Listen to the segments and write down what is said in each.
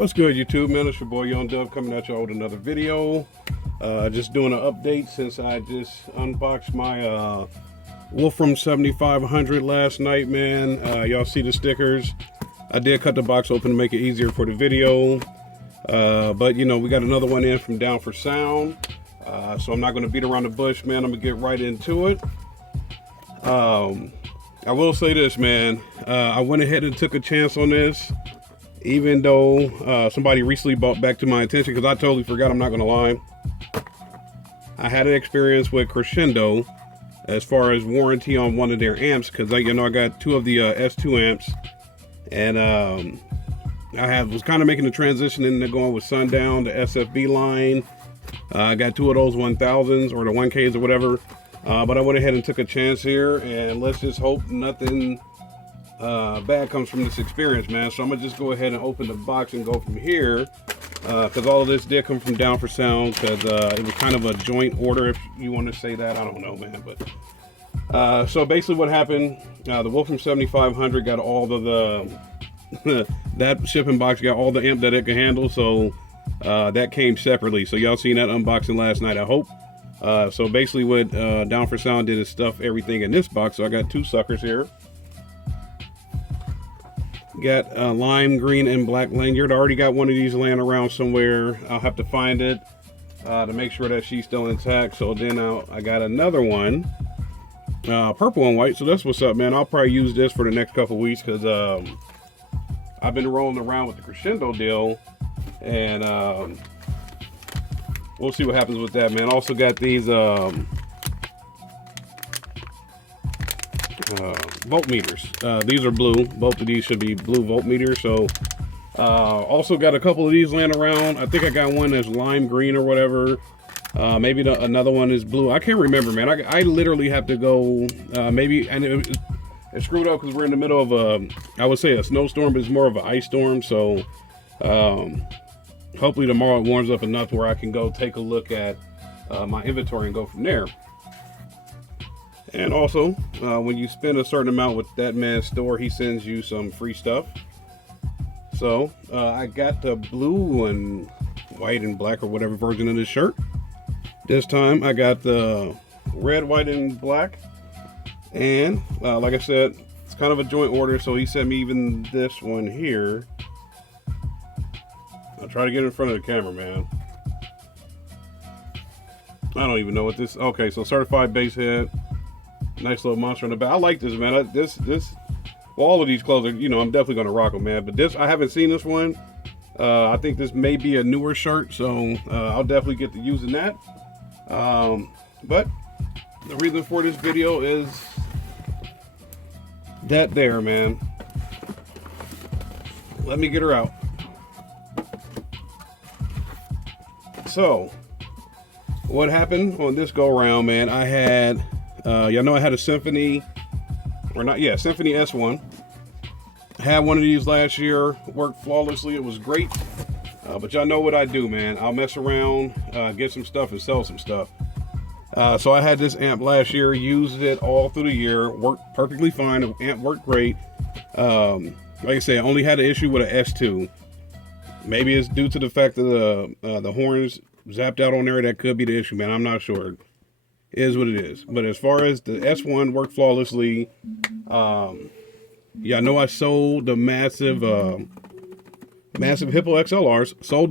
What's good, YouTube, man? It's your boy Young Dub coming at y'all with another video. Just doing an update since I just unboxed my Wolfram 7500 last night, man. Y'all see the stickers. I did cut the box open to make it easier for the video. But you know, we got another one in from Down for Sound. So I'm not going to beat around the bush, man. I'm going to get right into it. I will say this, man. I went ahead and took a chance on this. Even though somebody recently brought back to my attention, because I totally forgot, I'm not going to lie. I had an experience with Crescendo as far as warranty on one of their amps, because I got two of the S2 amps, and I was kind of making the transition into going with Sundown, the SFB line. I got two of those 1000s or the 1Ks or whatever, but I went ahead and took a chance here, and let's just hope nothing bad comes from this experience, man. So I'm gonna just go ahead and open the box and go from here, because all of this did come from Down for Sound, because it was kind of a joint order, if you want to say that. I don't know, man. But so basically what happened, the Wolfram 7500 got all of the that shipping box got all the amp that it can handle, so that came separately. So y'all seen that unboxing last night, I hope. So basically what Down for Sound did is stuff everything in this box. So I got two suckers here. Got lime green and black lanyard. I already got one of these laying around somewhere. I'll have to find it to make sure that she's still intact. So then I got another one, purple and white. So that's what's up, man. I'll probably use this for the next couple weeks, because I've been rolling around with the Crescendo deal, and we'll see what happens with that, man. Also got these voltmeters. These are blue. Both of these should be blue voltmeters. So also got a couple of these laying around. I think I got one that's lime green or whatever. Maybe another one is blue. I can't remember, man. I literally have to go maybe, and it's screwed up because we're in the middle of I would say a snowstorm, but it's more of an ice storm. So hopefully tomorrow it warms up enough where I can go take a look at my inventory and go from there. And also, when you spend a certain amount with that man's store, he sends you some free stuff. So I got the blue and white and black or whatever version of this shirt. This time I got the red, white, and black. And like I said, it's kind of a joint order, so he sent me even this one here. I'll try to get in front of the camera, man. I don't even know what this. Okay, so certified bass head. Nice little monster on the back. I like this, man. Well, all of these clothes are, you know, I'm definitely gonna rock them, man. But this, I haven't seen this one. I think this may be a newer shirt, so I'll definitely get to using that. But the reason for this video is that there, man. Let me get her out. So, what happened on this go round, man? I had. Y'all know I had a Symphony, or not, yeah, Symphony S1. Had one of these last year, worked flawlessly, it was great. But y'all know what I do, man. I'll mess around, get some stuff and sell some stuff. So I had this amp last year, used it all through the year, worked perfectly fine, the amp worked great. Like I say, I only had an issue with an S2. Maybe it's due to the fact that the horns zapped out on there. That could be the issue, man. I'm not sure. Is what it is. But as far as the S1 worked flawlessly, yeah, I know I sold the massive Hippo XLRs, sold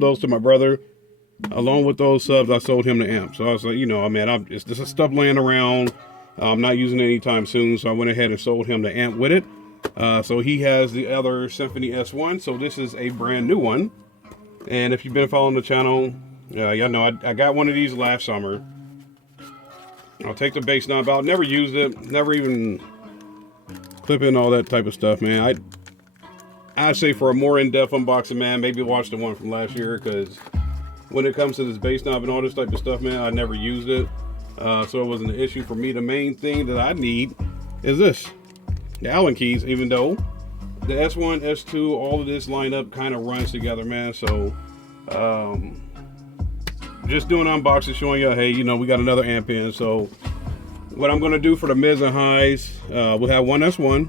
those to my brother. Along with those subs, I sold him the amp. So I was like, you know, man, it's just stuff laying around. I'm not using it anytime soon, so I went ahead and sold him the amp with it. So he has the other Symphony S1, so this is a brand new one. And if you've been following the channel, y'all know I got one of these last summer. I'll take the bass knob out. Never used it. Never even clip in all that type of stuff, man. I'd say for a more in-depth unboxing, man, maybe watch the one from last year, because when it comes to this bass knob and all this type of stuff, man, I never used it. So it wasn't an issue for me. The main thing that I need is this. The Allen keys, even though the S1, S2, all of this lineup kind of runs together, man. So, just doing unboxing, showing you, hey, you know, we got another amp in. So what I'm going to do for the mids and highs, we'll have one S1,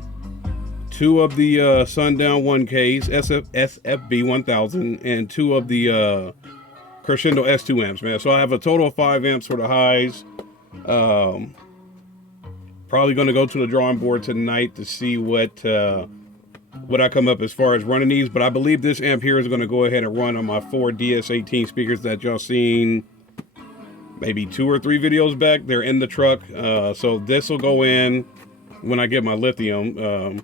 2 of the Sundown 1Ks, SFB 1000, and 2 of the Crescendo S2 amps, man. So I have a total of 5 amps for the highs. Probably going to go to the drawing board tonight to see what I come up as far as running these. But I believe this amp here is going to go ahead and run on my 4 DS18 speakers that y'all seen maybe 2 or 3 videos back. They're in the truck. So this will go in when I get my lithium.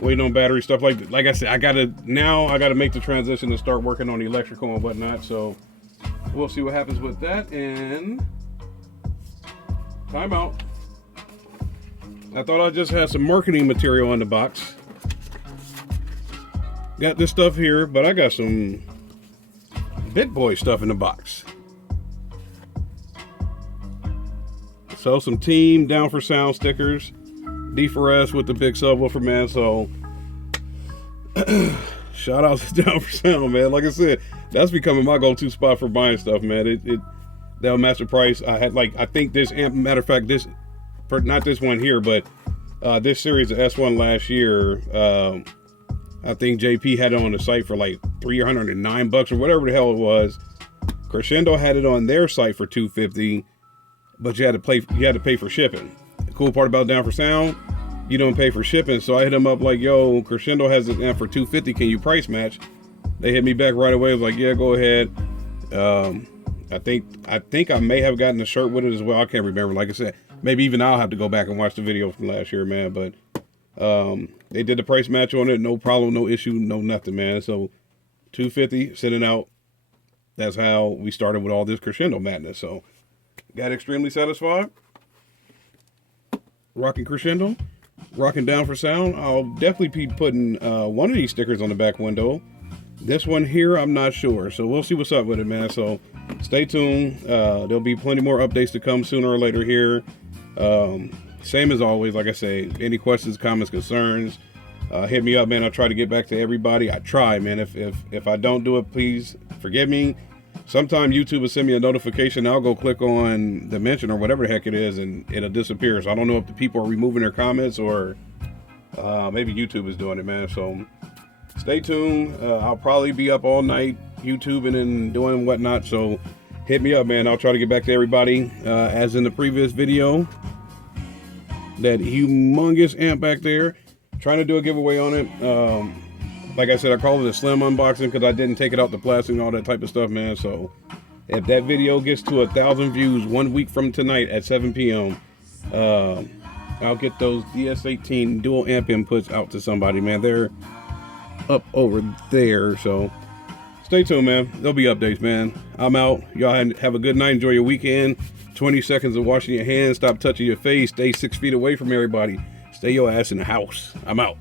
Waiting on battery stuff like I said, I gotta make the transition to start working on the electrical and whatnot. So we'll see what happens with that. And time out. I thought I just had some marketing material in the box. Got this stuff here, but I got some BitBoy stuff in the box. So some Team Down for Sound stickers. D4S with the big subwoofer, man. So shout out to Down for Sound, man. Like I said, that's becoming my go-to spot for buying stuff, man. They'll match the price. I think this amp, matter of fact, not this one here, but this series of S1 last year, I think JP had it on the site for like $309 or whatever the hell it was. Crescendo had it on their site for $250, but you had to pay for shipping. The cool part about Down for Sound, you don't pay for shipping. So I hit them up like, yo, Crescendo has it amp for $250. Can you price match? They hit me back right away. I was like, yeah, go ahead. I think I may have gotten a shirt with it as well. I can't remember. Like I said, maybe even I'll have to go back and watch the video from last year, man. But they did the price match on it. No problem, no issue, no nothing, man. So $250 sitting out. That's how we started with all this Crescendo madness. So got extremely satisfied. Rocking Crescendo, rocking Down for Sound. I'll definitely be putting one of these stickers on the back window. This one here, I'm not sure. So we'll see what's up with it, man. So stay tuned. There'll be plenty more updates to come sooner or later here. Same as always, like I say, any questions, comments, concerns, hit me up, man. I'll try to get back to everybody. I try, man. If I don't do it, please forgive me. Sometimes YouTube will send me a notification. I'll go click on the mention or whatever the heck it is, and it'll disappear. So I don't know if the people are removing their comments or maybe YouTube is doing it, man. So stay tuned. I'll probably be up all night YouTubing and doing whatnot. So hit me up, man. I'll try to get back to everybody. As in the previous video, that humongous amp back there, trying to do a giveaway on it. Like I said, I call it a slim unboxing because I didn't take it out the plastic and all that type of stuff, man. So if that video gets to 1,000 views 1 week from tonight at 7 p.m., I'll get those DS18 dual amp inputs out to somebody, man. They're up over there. So stay tuned, man. There'll be updates, man. I'm out. Y'all have a good night. Enjoy your weekend. 20 seconds of washing your hands. Stop touching your face. Stay 6 feet away from everybody. Stay your ass in the house. I'm out.